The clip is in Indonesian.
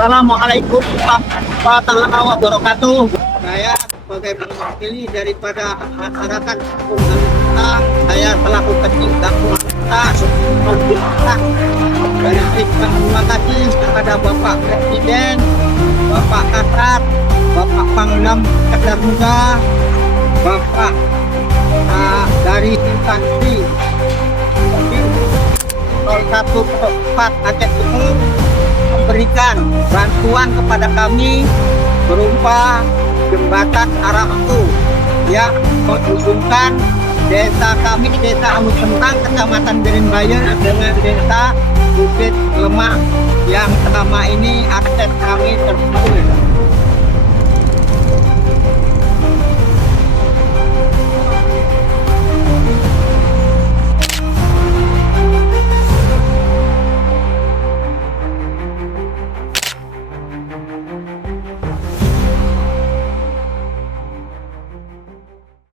Assalamualaikum warahmatullahi wabarakatuh. Saya sebagai mewakili daripada masyarakat kampung Halimutar, saya selaku pencinta pemerintah berikan terima kasih kepada Bapak Presiden, Bapak Kasat, Bapak Pangdam Kadar Muda, Bapak dari instansi 0104 Aceh Timur memberikan bantuan kepada kami berupa jembatan Araku yang menghubungkan desa kami, desa Amu Sentang, kecamatan Berinbayer dengan desa Bukit Lemak yang selama ini akses kami terputus.